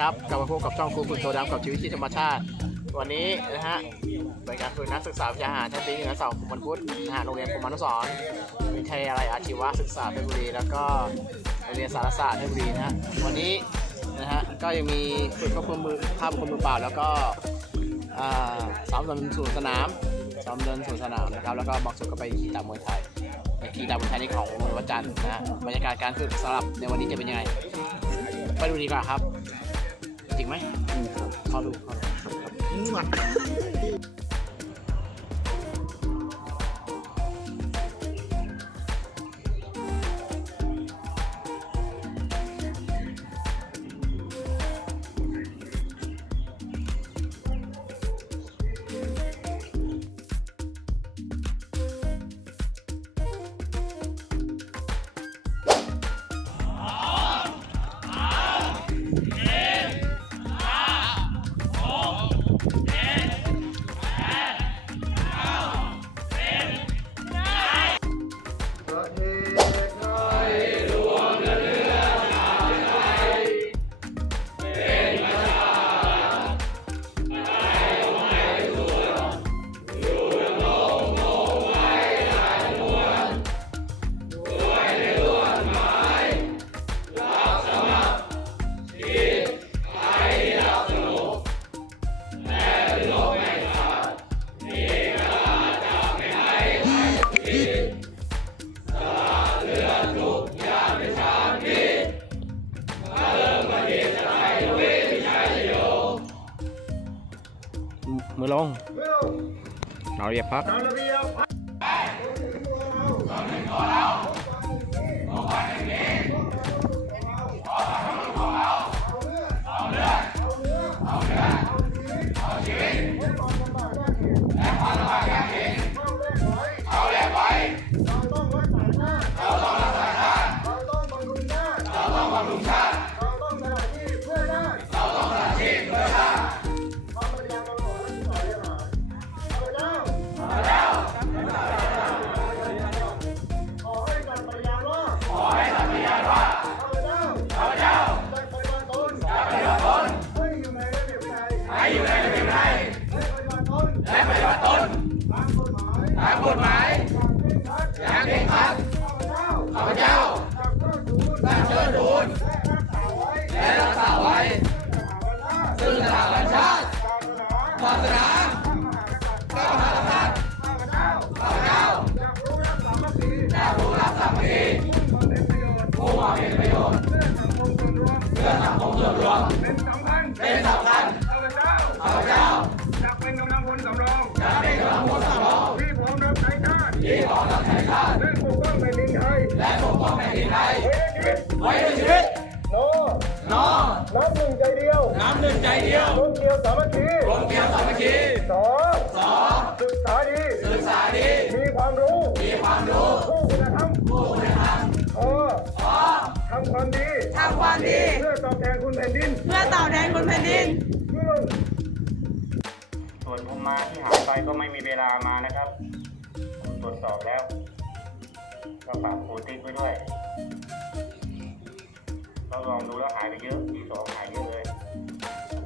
ครับกลับมาพบกับช่องครูฝึกโทดำกับชีวิตที่ธรรมชาติ วันนี้นะฮะเป็นการฝึกนักศึกษาวิชาหารชั้นปีหนึ่งและสองวันพุธนะฮะโรงเรียนกรมอนุสรณ์วิทยาลัยอาชีวศึกษาเพชรบุรี แล้วก็โรงเรียนสารศาสตร์เพชรบุรีนะฮะวันนี้นะฮะก็ยังมีฝึกควบคุมมือภาพควบคุมมือเปล่า แล้วก็อ่าซ้อมเดินสู่สนามซ้อมเดินสู่สนามนะครับแล้วก็บอกสุดก็ไปขี่ตามมวยไทยขี่ตามมวยไทยนี่ของโรงเรียนวัดจันทร์นะฮะบรรยากาศการฝึกสำหรับในวันนี้จะเป็นยังไงไปดูดีกว่าครับ จริงไหมครับขอดูขอดูครั พักลุงชา เป็นประโยชน์เพื่อสังคมส่วนรวมเป็นสำคัญเป็นสำคัญข้าพเจ้าข้าพเจ้าจะเป็นกำลังพลสำรองจะเป็นกำลังพลสำรองที่พร้อมรับใช้ชาติที่พร้อมรับใช้ชาติและปกป้องแผ่นดินไทยและปกป้องแผ่นไทยไว้ด้วยชีวิตโนโนน้ำหนึ่งใจเดียวน้ำหนึ่งใจเดียวรวมเกลียวสามัคคีรวมเกลียวสามัคคีสองสองศึกษาดีศึกษาดีมีความรู้มีความรู้ำความดีทำความดี เพื่อตอบแทนคุณแผ่นดินเพื่อตอบแทนคุณแผ่นดินเพื่อส่วนผมมาที่หายไปก็ไม่มีเวลามานะครับผมตรวจสอบแล้ว ก็ฝากครูติ๊กไว้ด้วย เราลองดูแล้วหายไปเยอะปีสองหายเยอะเลย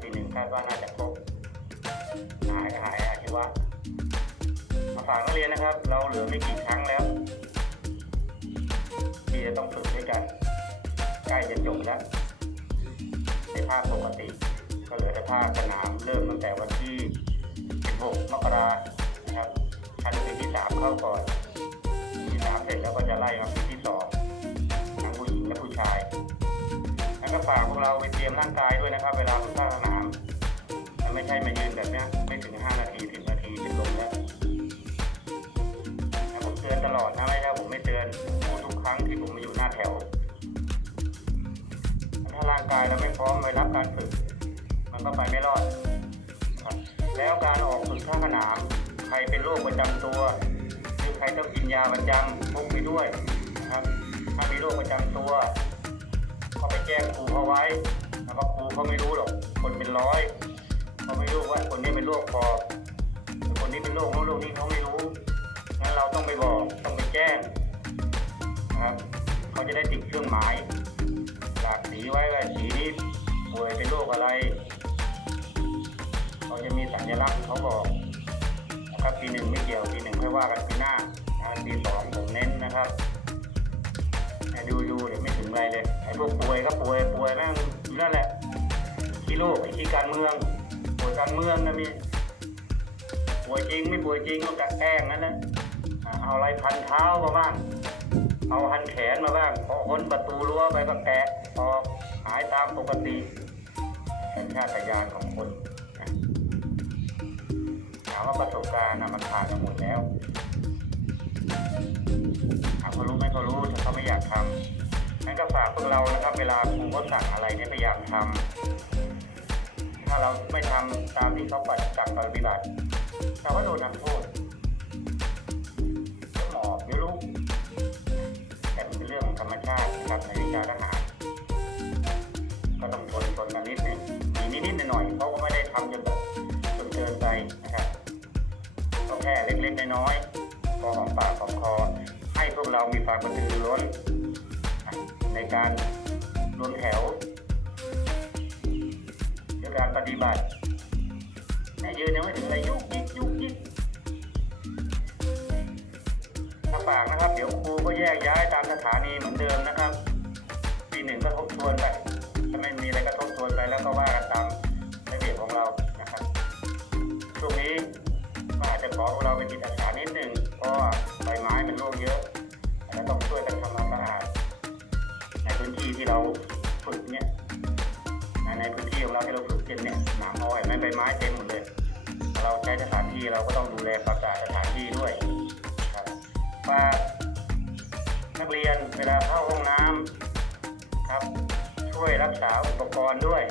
ปีหนึ่งคาดว่าน่าจะครบหายก็หายอาชีวะมาฝากนักเรียนนะครับ เราเหลือไม่กี่ครั้งแล้วที่จะต้องฝึกด้วยกัน ใกล้จะจบแล้ว ในภาคปกติ ก็เหลือแต่ภาคสนามเริ่มตั้งแต่วันที่ 16 มกรานะครับชั้นปีที่ 3 เข้าก่อนปีที่3เสร็จแล้วก็จะไล่มาปีที่ 2 ทั้งผู้หญิงและผู้ชายแล้วก็ฝากพวกเราไปเตรียมร่างกายด้วยนะครับ เวลาลงภาคสนามมันไม่ใช่มายืนแบบนี้ไม่ถึง 5 นาที 10 นาทีเป็นลมแล้วนะผมเตือนตลอดนะไม่ใช่ กายเราไม่พร้อมไปรับการฝึก มันก็ไปไม่รอดครับแล้วการออกฝึกข้างสนามใครเป็นโรคประจำตัว หรือใครต้องกินยาประจำพกไปด้วยนะครับ ถ้ามีโรคประจำตัวก็ไปแจ้งครูเขาไว้นะครับครูเขาไม่รู้หรอก คนเป็นร้อยเขาไม่รู้ว่าคนนี้เป็นโรคคอคนนี้เป็นโรคโน้นโรคนี้เขาไม่รู้งั้นเราต้องไปบอกต้องไปแจ้งนะครับเขาจะได้ติดเครื่องหมายากสีไว้ว่าสีนี้ป่วยเป็นโรคอะไรเขาจะมีสัญลักษณ์เขาบอกนะครับปีหนึ่งไม่เกี่ยวปีหนึ่งค่อยว่ากันปีหน้านปีสองผมเน้นนะครับดูดูเดี๋ยวไม่ถึงอะไรเลยไอ้พวกป่วยก็ป่วยป่วยแม่งนั่นแหละขี้โรคขี้การเมืองป่วยการเมืองนะมีป่วยจริงไม่ป่วยจริงก็กัดแกล้งนั่นนะเอาอะไรพันเท้ามาบ้างเอาหันแขนมาบ้างพอค้นประตูรั้วไปก็แกะ พอหายตามปกติสัญชาตญาณของคนถามว่าประสบการณ์มันผ่านมาหมดแล้วถ้าเขารู้ไหมเขารู้ถ้าเขาไม่อยากทำนั่นก็ฝากพวกเรานะครับ เวลาครูเขาสั่งอะไรเนี่ยพยายามทำถ้าเราไม่ทำตามที่เขาสั่งปฏิบัติเราก็โดนทำโทษ ล็กๆน้อยๆพอหอมปากหอมคอให้พวกเรามีความกระตือรือร้น ในการรวมแถวด้วยการปฏิบัติแม่ยืนยังไม่ถึงอะไรยุกยิกยุกยิกถ้าฝากนะครับ เดี๋ยวครูก็แยกย้ายตามสถานีเหมือนเดิมนะครับ ปีหนึ่งก็ทบทวนไปถ้าไม่มีอะไรก็ทบทวนไปแล้วก็ว่ากันตาม ขอเราเป็นจิตอาสานิดหนึ่งเพราะใบไม้มันร่วงเยอะแล้วต้องช่วยกันทำความสะอาดในพื้นที่ที่เราฝึกเนี่ยในพื้นที่ของเราที่เราฝึกกันเนี่ยหนามอ้อยไม่ใบไม้เต็มหมดเลย เราใช้สถานที่เราก็ต้องดูแลความสะอาดสถานที่ด้วยครับฝากนักเรียนเวลาเข้าห้องน้ำครับช่วยรักษาอุปกรณ์ด้วย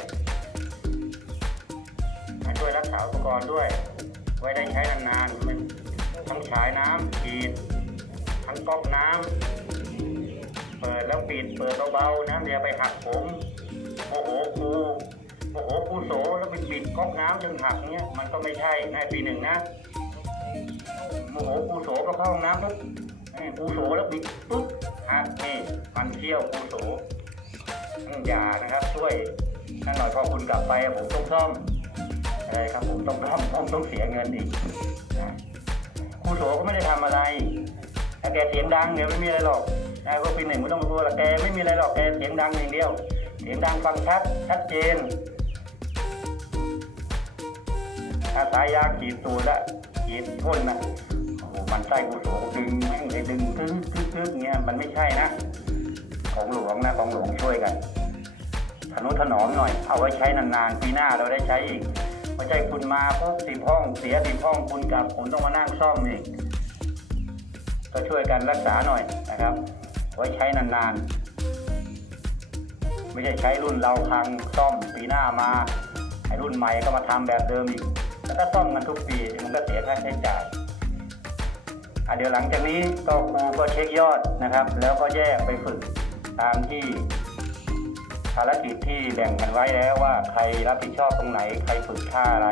มาช่วยรักษาอุปกรณ์ด้วย ไว้ได้ใช้นานๆมันทั้งฉายน้ำฉีดทั้งก๊อกน้ำเปิดแล้วปิดเปิดเบาๆนะอย่าไปหักผมโมโหครูโมโหครูโสแล้วไปปิดก๊อกน้ำจนหักเนี้ยมันก็ไม่ใช่ในปีหนึ่งนะโมโหปูโสก็เข้าห้องน้ำปุ๊บนี่ปูโสแล้วบิดปุ๊บหักนี่มันเที่ยวปูโสอย่านะครับช่วยนั่นหน่อยพอคุณกลับไปผมต้องซ่อม อะไรครับผมต้องซ่อมผมต้องเสียเงินอีกนะปูโสก็ไม่ได้ทำอะไรถ้าแกเสียงดังเดี๋ยวไม่มีอะไรหรอกนะพวกปีหนึ่งไม่ต้องกลัวหรอกแกไม่มีอะไรหรอกแกเสียงดังอย่างเดียว เสียงดังฟังชัดชัดเจนถ้าสายยาขีดตูดละขีดพ่นนะโอ้โหมันไส้กูโสดึงแม่งเลยดึงตึ๊งตึ๊งตึ๊งเงี้ยมันไม่ใช่นะ ของหลวงนะของหลวงช่วยกัน ถนุถนอมหน่อย เอาไว้ใช้นานๆ ปีหน้าเราได้ใช้อีก ไม่ใช่คุณมาปุ๊บสิบห้องเสียสิบห้องคุณกลับคุณต้องมานั่งซ่อมอีกก็ช่วยกันรักษาหน่อยนะครับ ไว้ใช้นานๆ ไม่ใช่ใช้รุ่นเราพังซ่อมปีหน้ามาไอ้รุ่นใหม่ก็มาทำแบบเดิมอีก แล้วก็ซ่อมกันทุกปีมันก็เสียค่าใช้จ่ายเดี๋ยวหลังจากนี้ก็ครูก็เช็คยอดนะครับ แล้วก็แยกไปฝึกตามที่ารกิจที่แบ่งกันไว้แล้วว่าใครรับผิดชอบตรงไหน ใครฝึกท่าอะไร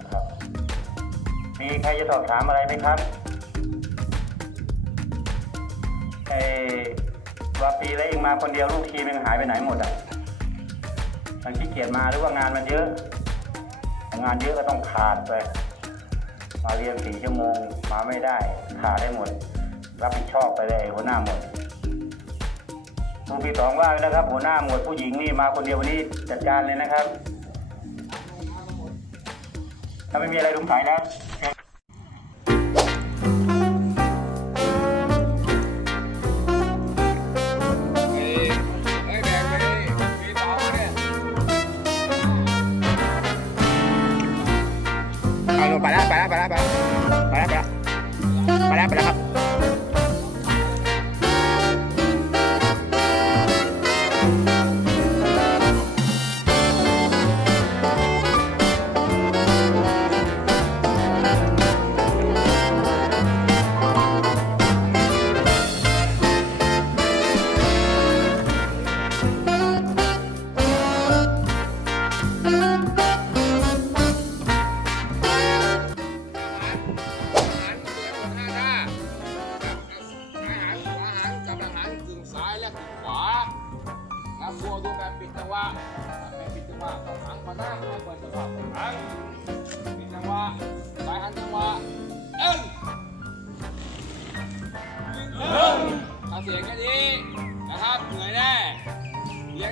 นะครับมีใครจะสอบถามอะไรไหมครับไอ้ว่าปีแล้วเองมาคนเดียวลูกทีมยังหายไปไหนหมดอะมันขี้เกียจมาหรือว่างานมันเยอะ งานเยอะก็ต้องขาดไปมาเรียนสี่ชั่วโมงมาไม่ได้ขาดได้หมด รับผิดชอบไปเลยหัวหน้าหมด ครูพี่สองว่าไว้นะครับ หัวหน้าหมวดผู้หญิงนี่มาคนเดียววันนี้จัดการเลยนะครับ ถ้าไม่มีอะไรสงถ่ายนะ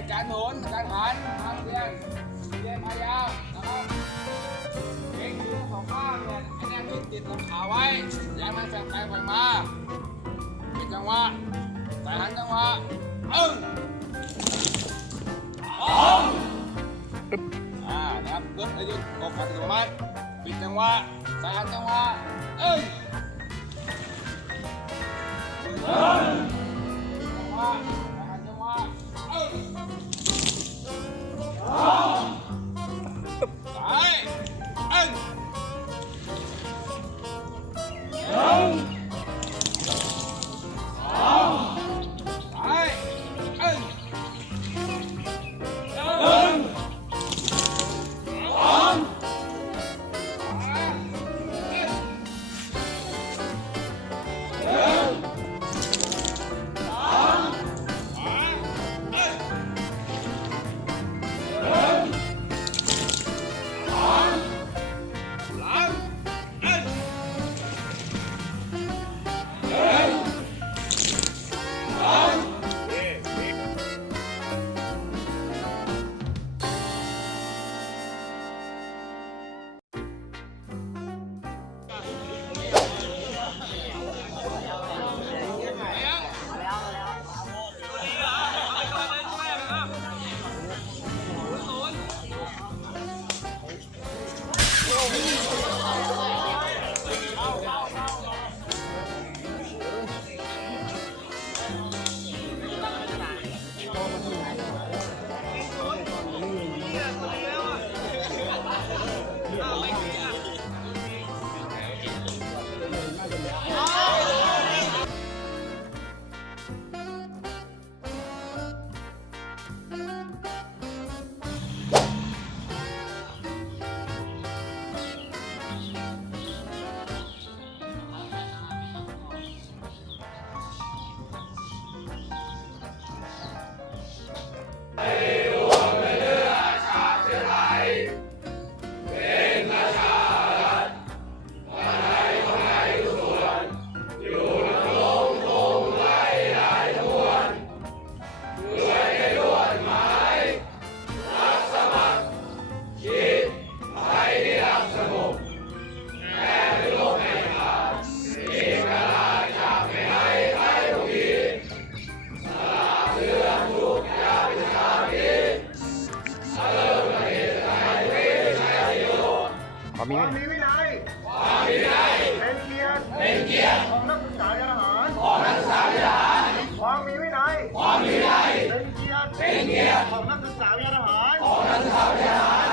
เรียงการโหนการหันห้ามเรียงเรียงพายาวนะครับเก่งอยู่สองข้างเนี่ยไอ้เนี่ยติดติดลำขาไว้อย่ามันแฝงไปแฝงมาปิดจังหวะสายหันจังหวะอิ้งอ่านะครับกดอายุออกอัตโนมัติปิดจังหวะสายหันจังหวะเอ้ยจังหวะสายหันจังหวะ ส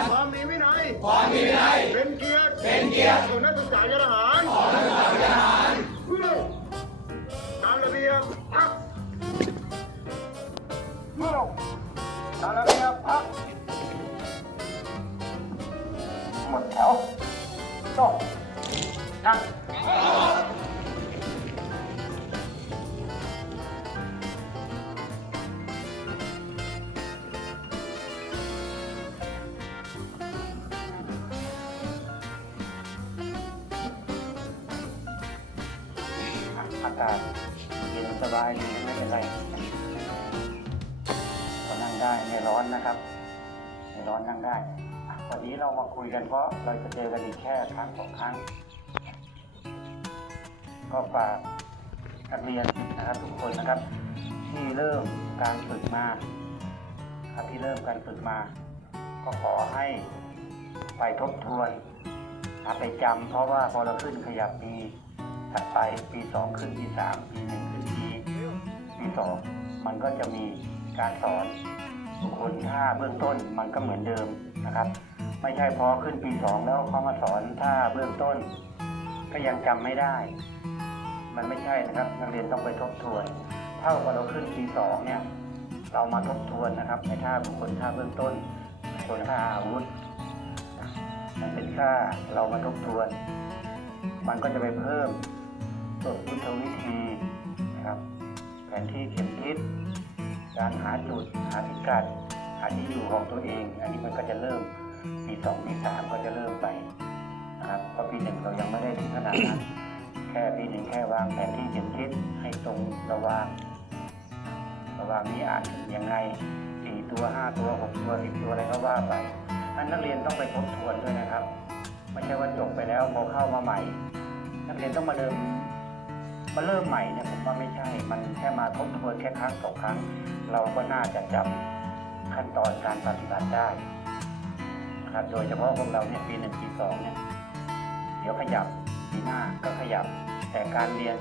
ความมีวินัยความมีวินัย เป็นเกียรติ เป็นเกียรติ อากาศเย็นสบายดีไม่เป็นไรก็นั่งได้ไม่ร้อนนะครับไม่ร้อนนั่งได้ วันนี้เรามาคุยกันเพราะเราจะเจอกันอีกแค่ครั้งสองครั้ง ก็ฝากนักเรียนนะครับทุกคนนะครับ ที่เริ่มการฝึกมาครับที่เริ่มการฝึกมา ก็ขอให้ไปทบทวนไปจำเพราะว่าพอเราขึ้นขยับปี ถัดไปปีสองขึ้นปีสามปีหนึ่งขึ้นปีปีสองมันก็จะมีการสอนทุกคนท่าเบื้องต้นมันก็เหมือนเดิมนะครับ ไม่ใช่พอขึ้นปีสองแล้วเขามาสอนท่าเบื้องต้น ก็ยังจำไม่ได้ มันไม่ใช่นะครับนักเรียนต้องไปทบทวน เท่ากับเราขึ้นปีสองเนี่ยเรามาทบทวนนะครับในท่าบุคคลท่าเบื้องต้นส่วนท่าอาวุธมันเป็นท่าเรามาทบทวน มันก็จะไปเพิ่ม ส่วนยุทธวิธีนะครับแผนที่เข็มทิศการหาจุดหาพิกัดหาที่อยู่ของตัวเอง อันนี้มันก็จะเริ่มปีสองปีสามก็จะเริ่มไปนะครับเพราะปีหนึ่งเรายังไม่ได้ถึงขนาดนั้นแค่ปีหนึ่งแค่วางแผนที่เขียนคิดให้ตรงระวางระวางนี้อ่านยังไงสี่ตัวห้าตัวหกตัวสิบตัวอะไรก็ว่าไปอันนักเรียนต้องไปทบทวนด้วยนะครับไม่ใช่ว่าจบไปแล้วพอเข้ามาใหม่ นักเรียนต้องมาเริ่ม มาเริ่มใหม่เนี่ยผมว่าไม่ใช่ มันแค่มาทบทวนแค่ครั้งสองครั้ง เราก็น่าจะจำขั้นตอนการปฏิบัติได้ครับโดยเฉพาะพวกเราเนี่ยปีหนึ่งปีสองเนี่ยเดี๋ยวขยับปีหน้าก็ขยับ แต่การเรียน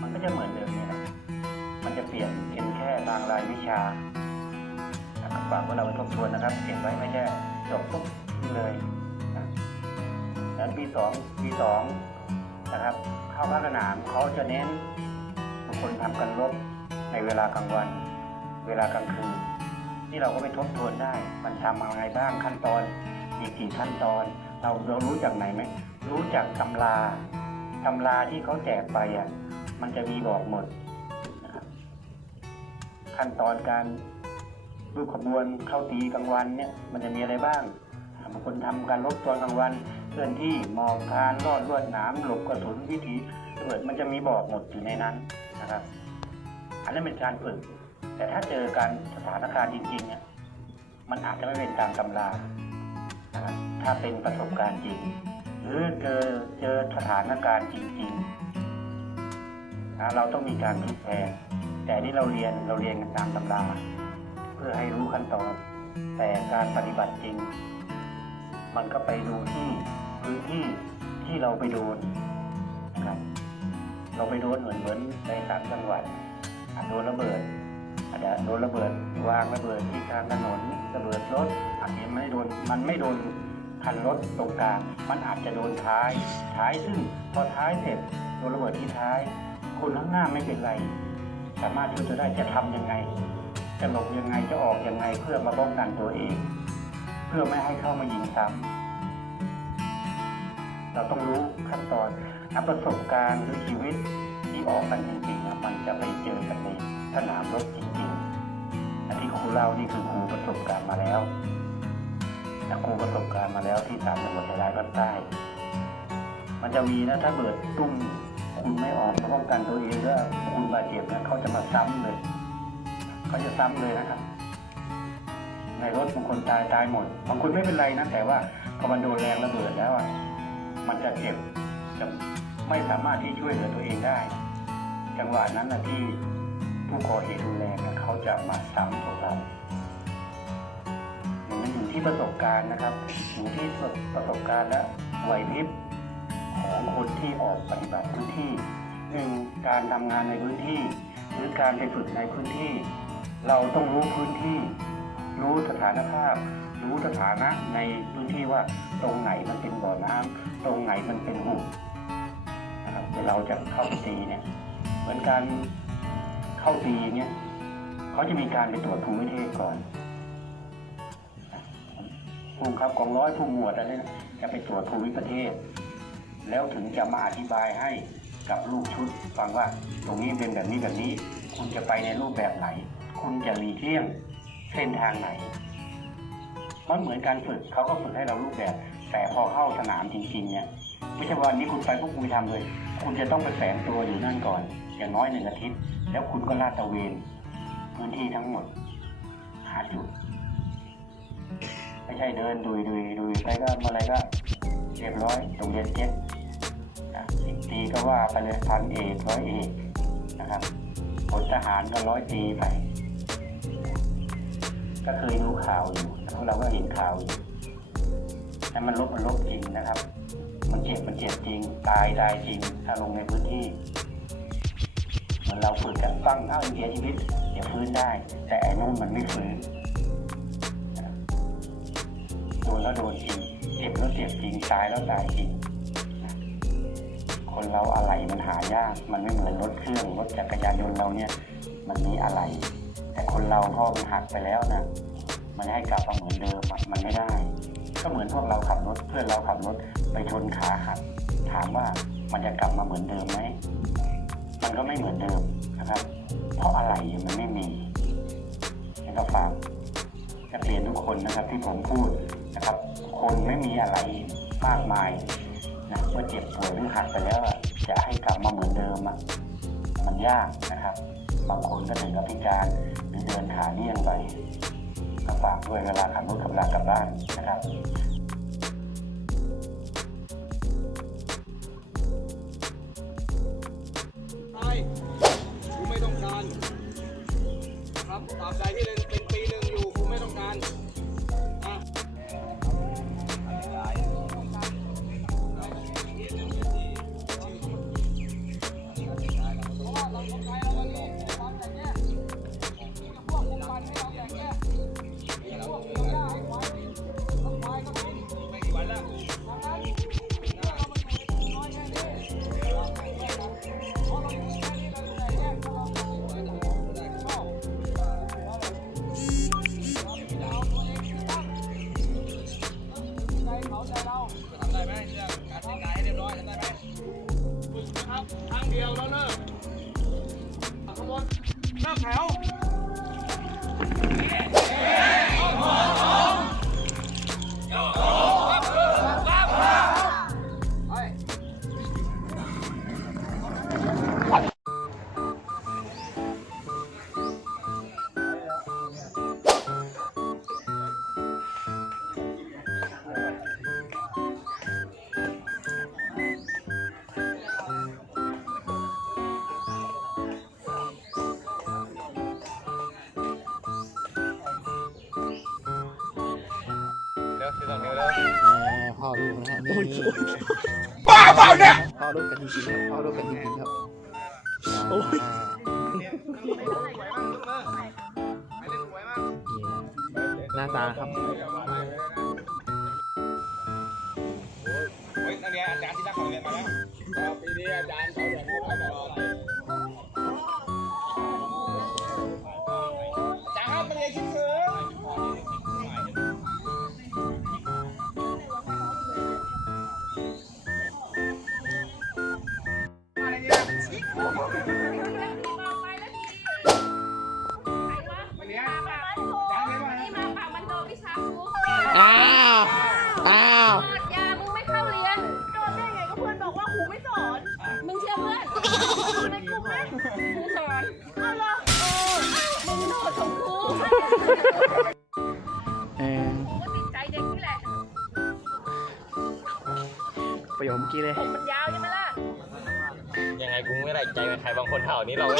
มันก็จะเหมือนเดิมนี่แหละมันจะเปลี่ยนเป็นแค่บางรายวิชานะครับฝากพวกเราไปทบทวนนะครับเก็บไว้ไม่ใช่จบปุ๊บเลยนะนั้นปีสองปีสอง นะครับ เข้าภาคสนามเขาจะเน้นทุกคนทำกันลบในเวลากลางวัน เวลากลางคืนที่เราก็ไปทบทวนได้ มันทำอะไรบ้างขั้นตอนมีกี่ขั้นตอน เราเรารู้จากไหนไหมรู้จากตำราตำราที่เขาแจกไปอะมันจะมีบอกหมดนะครับขั้นตอนการรูปขบวนเข้าตีกลางวันเนี่ย มันจะมีอะไรบ้างบางคนทำการลบตอนกลางวัน เคลื่อนที่มองคานลอดลวดหนามหลบกระสุนวิถีระเบิดมันจะมีบอกหมดอยู่ในนั้นนะครับอันนั้นเป็นการฝึก แต่ถ้าเจอการสถานการณ์จริงๆเนี่ยมันอาจจะไม่เป็นตามตำรานะครับถ้าเป็นประสบการณ์จริง หรือเจอเจอสถานการณ์จริงๆนะเราต้องมีการพลิกแพลงแต่นี่เราเรียนเราเรียนกันตามตำรา เพื่อให้รู้ขั้นตอนแต่การปฏิบัติจริง มันก็ไปดูที่ พื้นที่ที่เราไปโดนนะครับเราไปโดนเหมือนเหมือนในสามจังหวัดอาจโดนระเบิดอาจจะโดนระเบิดวางระเบิดที่กลางถนนระเบิดรถอาจจะไม่โดนมันไม่โดนคันรถตรงกลางมันอาจจะโดนท้ายท้ายซึ่งพอท้ายเสร็จโดนระเบิดที่ท้าย คนข้างหน้าไม่เป็นไร สามารถที่จะได้จะทำยังไง จะหลบยังไงจะออกยังไงเพื่อมาป้องกันตัวเอง เพื่อไม่ให้เข้ามายิงซ้ำ เราต้องรู้ขั้นตอนนับประสบการณ์หรือชีวิตที่ออกกันจริงๆมันจะไปเจอกันในสนามรบจริงๆอันที่ครูเล่านี่คือครูประสบการณ์มาแล้วแต่ครูประสบการณ์มาแล้วที่สามจังหวัดชายแดนภาคใต้ มันจะมีนะถ้าเกิดตุ้มคุณไม่ออกมาป้องกันตัวเองแล้วคุณบาดเจ็บนะเขาจะมาซ้ำเลยเขาจะซ้ำเลยนะครับในรถบางคนตายตายหมดบางคนไม่เป็นไรนะแต่ว่าพอมันโดนแรงระเบิดแล้วอะ มันจะเจ็บจะไม่สามารถที่ช่วยเหลือตัวเองได้ จังหวะนั้นนะที่ผู้ก่อเหตุรุนแรงเขาจะมาซ้ำพวเรามันอยู่ที่ประสบการณ์นะครับอยู่ที่ประสบการณ์และไหวพริบของคนที่ออกปฏิบัติพื้นที่หนึ่งการทำงานในพื้นที่ หรือการไปฝึกในพื้นที่ เราต้องรู้พื้นที่ รู้สถานภาพ รู้สถานะในพื้นที่ว่าตรงไหนมันเป็นบ่อน้ำตรงไหนมันเป็นหุบนะครับเวลาเราจะเข้าตีเนี่ยเหมือนการเข้าตีเนี่ยเขาจะมีการไปตรวจภูมิประเทศก่อนภูมิครับกองร้อยผู้หมวดอะไรนะจะไปตรวจภูมิประเทศ แล้วถึงจะมาอธิบายให้กับลูกชุดฟังว่าตรงนี้เป็นแบบนี้แบบนี้ คุณจะไปในรูปแบบไหน คุณจะหลีกเลี่ยงเส้นทางไหน มันเหมือนการฝึกเขาก็ฝึกให้เรารูปแบบ แต่พอเข้าสนามจริงๆเนี่ยไม่ใช่วันนี้คุณไปพวกคุณทำเลย คุณจะต้องไปแฝงตัวอยู่นั่นก่อน อย่างน้อยหนึ่งอาทิตย์ แล้วคุณก็ลาดตระเวนพื้นที่ทั้งหมดหาจุดไม่ใช่เดินดุยดุยดุยไปก็เมื่อไรก็เรียบร้อยโรงเรียนเจ็ดนะสิบตีก็ว่าไปเลยพันเอกร้อยเอกนะครับผลทหารก็ร้อยตีไป ก็เคยรู้ข่าวอยู่ พวกเราก็เห็นข่าวอยู่แต่มันลบมันลบจริงนะครับ มันเจ็บมันเจ็บจริง ตายตายจริง ถ้าลงในพื้นที่เหมือนเราฝึกกันฟังเอ้าเสียชีวิตเดี๋ยวฟื้นได้ แต่ไอ้นู่นมันไม่ฟื้นโดนแล้วโดนจริงเจ็บแล้วเจ็บจริงตายแล้วตายจริง คนเราอะไรมันหายาก มันไม่เหมือนรถเครื่องรถจักรยานยนต์เราเนี่ย มันมีอะไร แต่คนเราพอมันหักไปแล้วนะ มันให้กลับมาเหมือนเดิมมันไม่ได้ ก็เหมือนพวกเราขับรถเพื่อนเราขับรถไปชนขาหักถามว่ามันจะกลับมาเหมือนเดิมไหมมันก็ไม่เหมือนเดิมนะครับ เพราะอะไรมันไม่มีแล้วก็ฝากนักเรียนทุกคนนะครับที่ผมพูดนะครับ คนไม่มีอะไรมากมายนะเมื่อเจ็บป่วยหรือหักไปแล้วจะให้กลับมาเหมือนเดิมอะมันยากนะครับ บางคนก็ถึงกับพิการหรือเดินขาเลี่ยงไป ก็ฝากด้วยเวลาขับรถขับลากลับบ้านนะครับไม่ต้องการครับตราบใดที่เรียนเป็นปีหนึ่งอยู่กูไม่ต้องการ จริงๆครับพ่อลูกกันจริงครับโอ้ยหน้าตาครับเฮ้ยนักเรียนอาจารย์ที่ตั้งของเรียนมาแล้วปีนี้อาจารย์เขาอย่างนี้มาตลอด เออกูติดใจเด็กนี่แหละประโยคเมื่อกี้เลยผมมันยาวใช่ไหมล่ะยังไงกูไม่ได้ใจเป็นใครบางคนเท่านี้เราเว้ย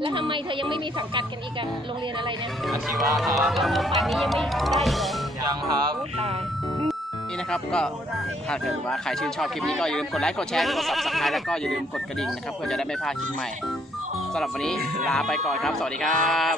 แล้วทำไมเธอยังไม่มีสังกัดกันอีกอะโรงเรียนอะไรนะอาชีวะครับป่านนี้ยังไม่ได้เลยยังครับโอ้ตาย นี้นะครับก็ถ้าเกิดว่าใครชื่นชอบคลิปนี้ก็อย่าลืมกดไลค์กดแชร์กดซับสไครต์แล้วก็อย่าลืมกดกระดิ่งนะครับเพื่อจะได้ไม่พลาดคลิปใหม่สำหรับวันนี้ลาไปก่อนครับ สวัสดีครับ